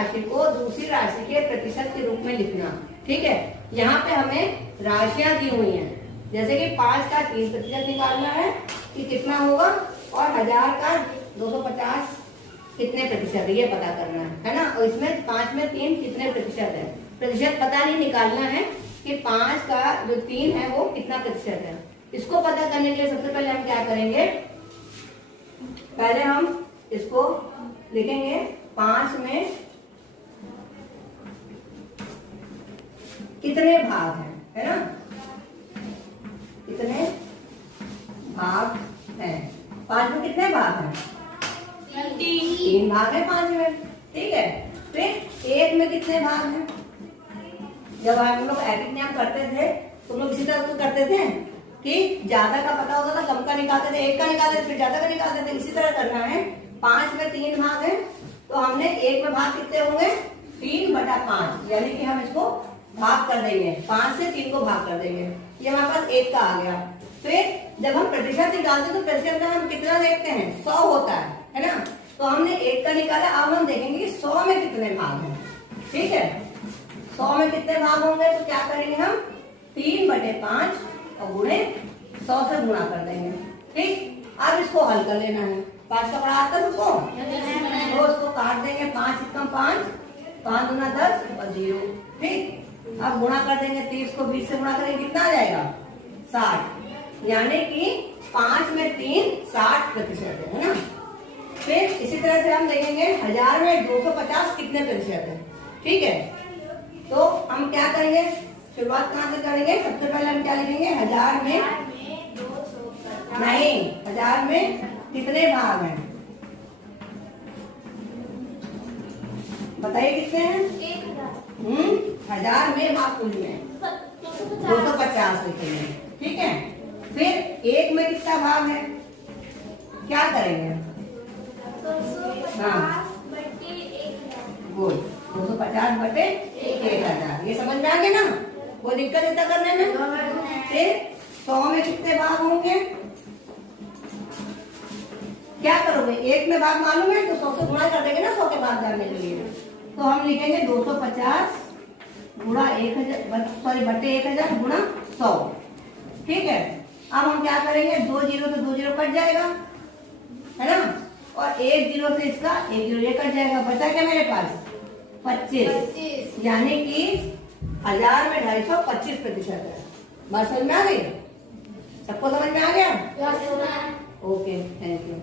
राशि को दूसरी राशि के प्रतिशत के रूप में लिखना। ठीक है, यहाँ पे हमें राशियां दी हुई हैं, जैसे कि 5 का 3% निकालना है कि कितना होगा, और 1000 का 250 कितने प्रतिशत है ये पता करना है ना। और इसमें 5 में 3 कितने प्रतिशत है, प्रतिशत पता नहीं, निकालना है कि 5 का जो 3 है वो कितना प्रतिशत है। इसको पता करने के लिए सबसे पहले हम क्या करेंगे, पहले हम इसको लिखेंगे 5 में कितने भाग हैं, है ना, कितने भाग हैं। 5 में कितने भाग हैं, 3 भाग है 5 में। ठीक है, फिर 1 में कितने भाग हैं। जब हम लोग एडिट करते थे तो लोग इसी तरह तो करते थे कि ज्यादा का पता होता था, कम का निकालते थे, 1 का निकालते थे, फिर ज्यादा का निकालते थे। इसी तरह करना है। 5 में 3 भाग है तो हमने 1 में भाग कितने होंगे, 3/5, यानी कि हम इसको भाग कर देंगे, 5 से 3 को भाग कर देंगे, ये हमारे पास 1 का आ गया। फिर जब हम प्रतिशत निकालते हैं तो प्रतिशत में हम कितना देखते हैं, 100 होता है ना। तो हमने 1 का निकाला, अब हम देखेंगे कि 100 में कितने भाग हैं। ठीक है, 100 में कितने भाग होंगे, तो क्या करेंगे हम 3/5 और गुणे 100 से गुणा कर देंगे। ठीक, अब इसको हल कर लेना है। 5 का बड़ा आता है उसको, तो उसको काट देंगे, 5 एकम 5, 5 दूना 10 और 0। ठीक, अब गुणा कर देंगे, 30 को 20 से गुणा करेंगे, कितना आ जाएगा 60, यानी कि 5 में 3 60% है ना। फिर इसी तरह से हम देखेंगे 1000 में 250 कितने प्रतिशत है। ठीक है, तो हम क्या करेंगे, शुरुआत कहाँ से करेंगे, सबसे पहले हम क्या लिखेंगे, 1000 में 250 नहीं, 1000 में कितने भाग हैं, बताइए कितने हैं। 1000 में भाग कुल में 250 लिखेंगे। ठीक है, फिर 1 में कितना भाग है, क्या करेंगे, हाँ गुड, 250/1000, ये समझ में आ गया ना, कोई दिक्कत इतना करने में। फिर 100 में कितने भाग होंगे, क्या करोगे, 1 में भाग मालूम है तो 100 से गुणा कर देंगे ना 100 के भाग जानने के लिए। तो हम लिखेंगे 250 गुणा 1000, सॉरी बटे 1000 गुणा 100। ठीक है, अब हम क्या करेंगे, 2 0 से 2 0 कट जाएगा, है ना, और 1 0 से इसका 1 0 ये कट जाएगा, बचा क्या मेरे पास 25, यानी कि 1000 में 250 25% है। बात समझ में आ गई, सबको समझ में आ गया। Okay, thank you.